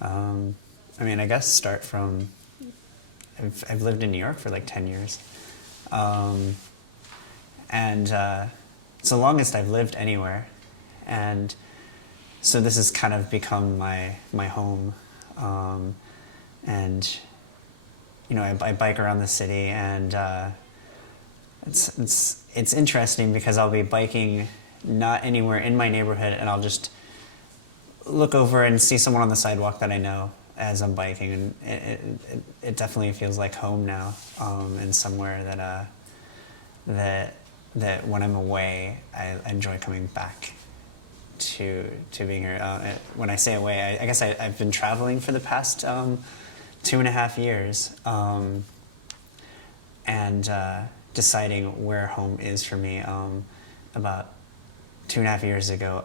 Um, I mean, I guess start from, I've lived in New York for like 10 years. Um, and it's the longest I've lived anywhere. And so this has kind of become my home. Um, and, you know, I bike around the city, and it's interesting because I'll be biking not anywhere in my neighborhood, and I'll just look over and see someone on the sidewalk that I know as I'm biking, and it definitely feels like home now, and somewhere that when I'm away, I enjoy coming back to being here. When I say away, I guess I've been traveling for the past 2.5 years, and deciding where home is for me. About 2.5 years ago,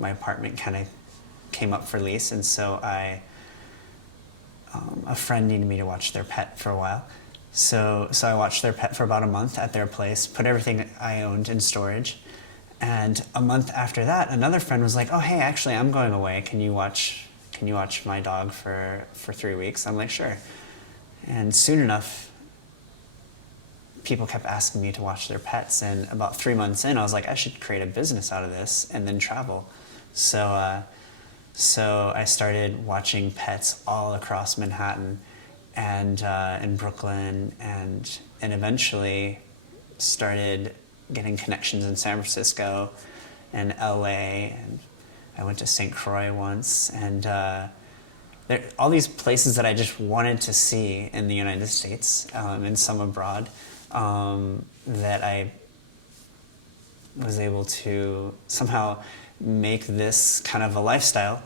my apartment kind of came up for lease, and so a friend needed me to watch their pet for a while. So I watched their pet for about a month at their place, put everything I owned in storage, and a month after that, another friend was like, "Oh, hey, actually, I'm going away. Can you watch my dog for 3 weeks?" I'm like, "Sure." And soon enough, people kept asking me to watch their pets, and about 3 months in, I was like, I should create a business out of this and then travel. So I started watching pets all across Manhattan, and in Brooklyn, and eventually started getting connections in San Francisco and LA, and I went to St. Croix once, and all these places that I just wanted to see in the United States, and some abroad, that I was able to somehow make this kind of a lifestyle,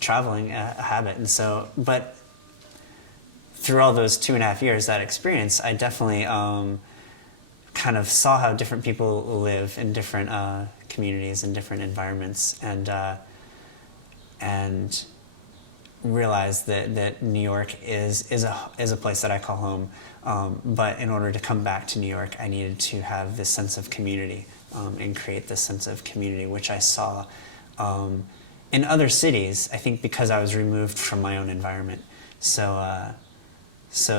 traveling a habit. And so, but through all those 2.5 years, that experience, I definitely kind of saw how different people live in different communities and different environments, and realized that New York is a place that I call home. But in order to come back to New York, I needed to have this sense of community, and create this sense of community, which I saw in other cities, I think because I was removed from my own environment. So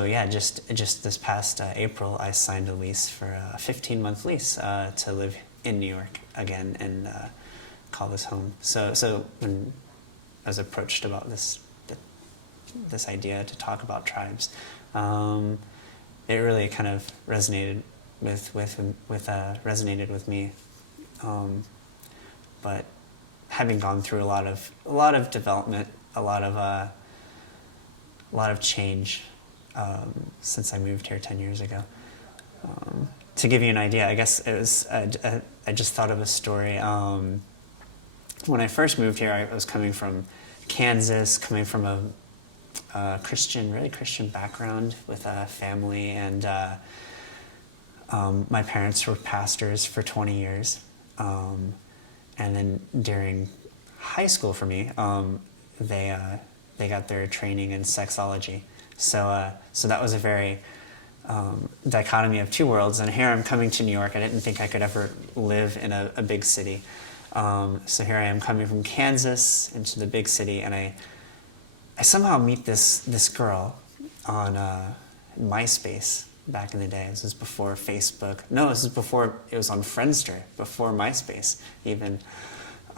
yeah, just this past April, I signed a lease for a 15-month lease to live in New York again, and call this home. So when I was approached about this idea to talk about tribes, it really kind of resonated with me. But having gone through a lot of development, a lot of change, since I moved here 10 years ago. To give you an idea, I guess it was I just thought of a story. When I first moved here, I was coming from Kansas, coming from a really Christian background with a family, and my parents were pastors for 20 years. And then during high school for me, they got their training in sexology. So that was a very dichotomy of two worlds. And here I'm coming to New York. I didn't think I could ever live in a big city. So here I am coming from Kansas into the big city, and I somehow meet this girl on MySpace back in the day. This was before Facebook. No, this is before it was on Friendster, before MySpace even.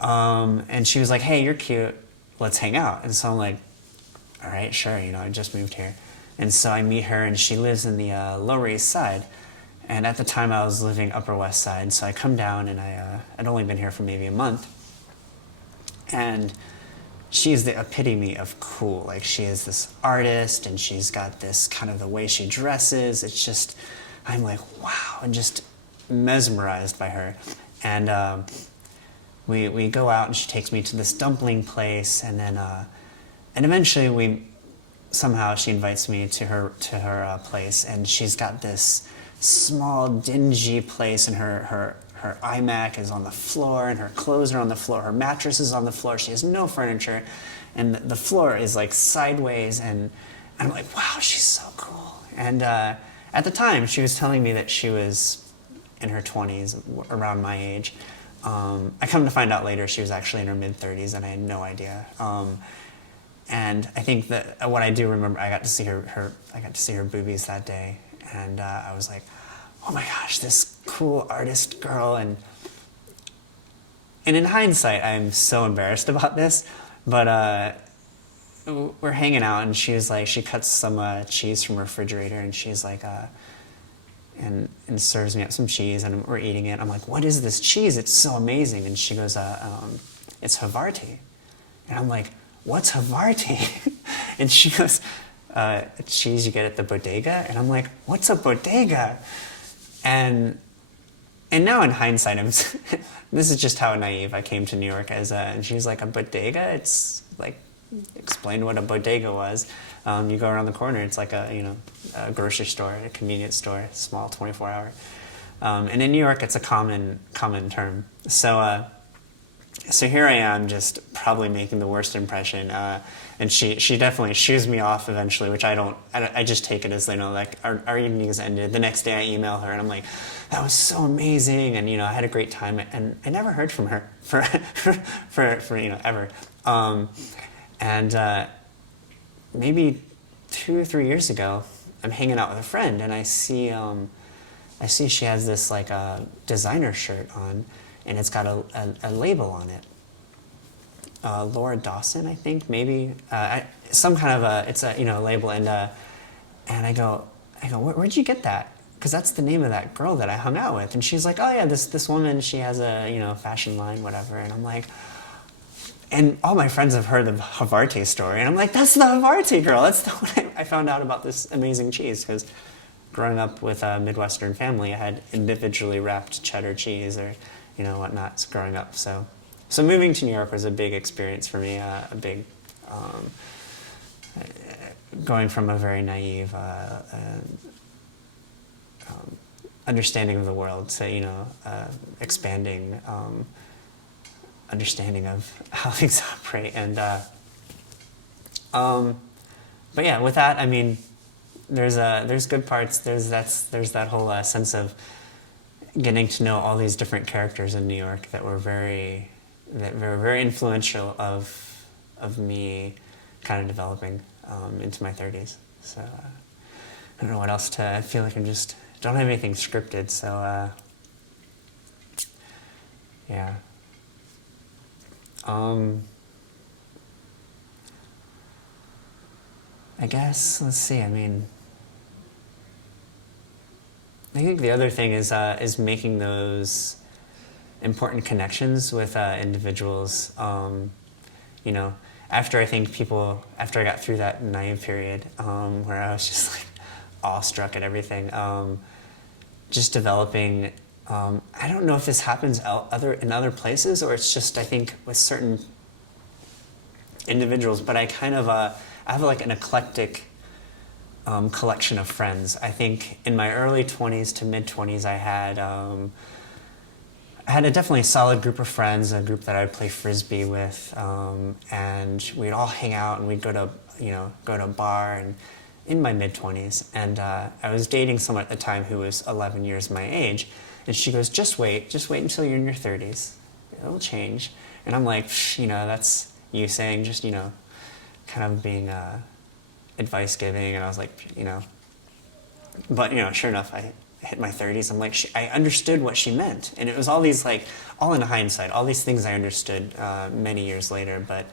And she was like, "Hey, you're cute. Let's hang out." And so I'm like, "All right, sure. I just moved here." And so I meet her, and she lives in the Lower East Side. And at the time, I was living Upper West Side. So I come down, and I'd only been here for maybe a month. And she's the epitome of cool. Like, she is this artist, and she's got this kind of the way she dresses. It's just, I'm like, wow, and just mesmerized by her. And we go out, and she takes me to this dumpling place, and then and eventually somehow she invites me to her place, and she's got this small, dingy place, and her iMac is on the floor, and her clothes are on the floor, her mattress is on the floor, she has no furniture, and the floor is like sideways, and I'm like, wow, she's so cool. And at the time, she was telling me that she was in her 20s, around my age. I come to find out later she was actually in her mid-30s, and I had no idea. and I think that what I do remember, I got to see I got to see her boobies that day, and I was like, oh my gosh, this cool artist girl. And in hindsight, I'm so embarrassed about this, but we're hanging out, and she was like, she cuts some cheese from her refrigerator, and she's like, and serves me up some cheese, and we're eating it. I'm like, what is this cheese? It's so amazing. And she goes, it's Havarti. And I'm like, what's Havarti? And she goes, cheese you get at the bodega. And I'm like, what's a bodega? And now in hindsight, this is just how naive I came to New York as and she was like, a bodega? It's like, explained what a bodega was. You go around the corner, it's like a grocery store, a convenience store, small 24-hour. And in New York, it's a common term. So here I am, just probably making the worst impression. And she definitely shoos me off eventually, which I just take it as, like our evening has ended. The next day I email her and I'm like, that was so amazing. And, I had a great time. And I never heard from her for ever. And maybe 2 or 3 years ago, I'm hanging out with a friend, and I see she has this like a designer shirt on, and it's got a label on it. Laura Dawson, I think, maybe some kind of it's a label, and I go, where'd you get that? Because that's the name of that girl that I hung out with. And she's like, oh yeah, this woman, she has a fashion line, whatever. And I'm like. And all my friends have heard the Havarti story, and I'm like, that's the Havarti girl. That's the one I found out about this amazing cheese, because growing up with a Midwestern family, I had individually wrapped cheddar cheese or, whatnot growing up. So moving to New York was a big experience for me, a big, going from a very naive understanding of the world to, expanding understanding of how things operate. And but yeah, with that, I mean, there's good parts. There's that whole sense of getting to know all these different characters in New York that were very influential of me kind of developing into my 30s. So I don't know what else I feel like don't have anything scripted. So yeah. I guess, let's see, I mean, I think the other thing is making those important connections with individuals, after I got through that naive period, where I was just like awestruck at everything, just developing. I don't know if this happens in other places, or it's just, I think, with certain individuals, but I kind of I have like an eclectic collection of friends. I think in my early 20s to mid 20s, I had a definitely solid group of friends, a group that I'd play frisbee with, and we'd all hang out, and we'd go to a bar, and in my mid 20s, and I was dating someone at the time who was 11 years my age. And she goes, just wait until you're in your 30s. It'll change. And I'm like, that's you saying, just, kind of being advice giving. And I was like, but, sure enough, I hit my 30s. I'm like, I understood what she meant. And it was all these, like, all in hindsight, all these things I understood many years later. But,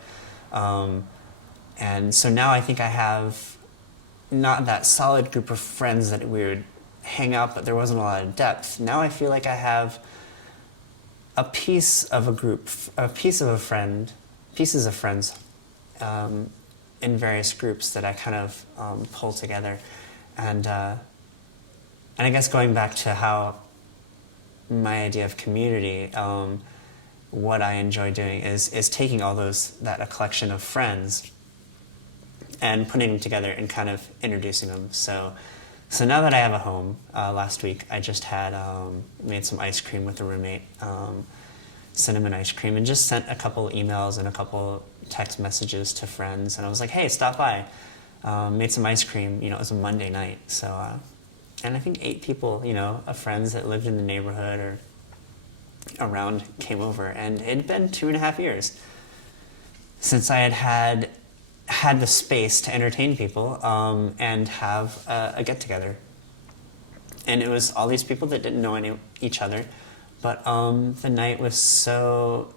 and so now I think I have not that solid group of friends that we would hang out, but there wasn't a lot of depth. Now I feel like I have a piece of a group, pieces of friends in various groups that I kind of pull together. And I guess going back to how my idea of community, what I enjoy doing is taking all that collection of friends and putting them together and kind of introducing them. So now that I have a home, last week I just had made some ice cream with a roommate, cinnamon ice cream, and just sent a couple emails and a couple text messages to friends, and I was like, hey, stop by. Made some ice cream, it was a Monday night, so, and I think 8 people, of friends that lived in the neighborhood or around came over, and it had been 2.5 years since I had had the space to entertain people and have a get together. And it was all these people that didn't know each other, but the night was so.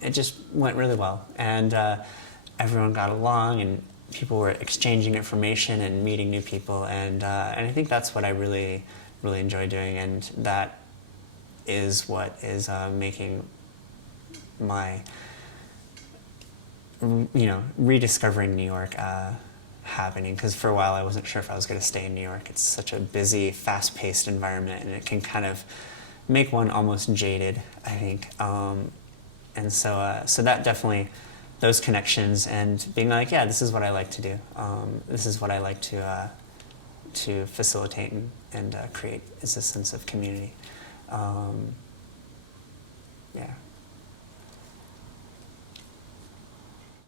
It just went really well, and everyone got along, and people were exchanging information and meeting new people, and I think that's what I really, really enjoy doing, and that is what is making my, rediscovering New York happening. Because for a while I wasn't sure if I was going to stay in New York. It's such a busy, fast-paced environment, and it can kind of make one almost jaded, I think. And so that definitely, those connections and being like, yeah, this is what I like to do. This is what I like to facilitate and create, is a sense of community. Yeah.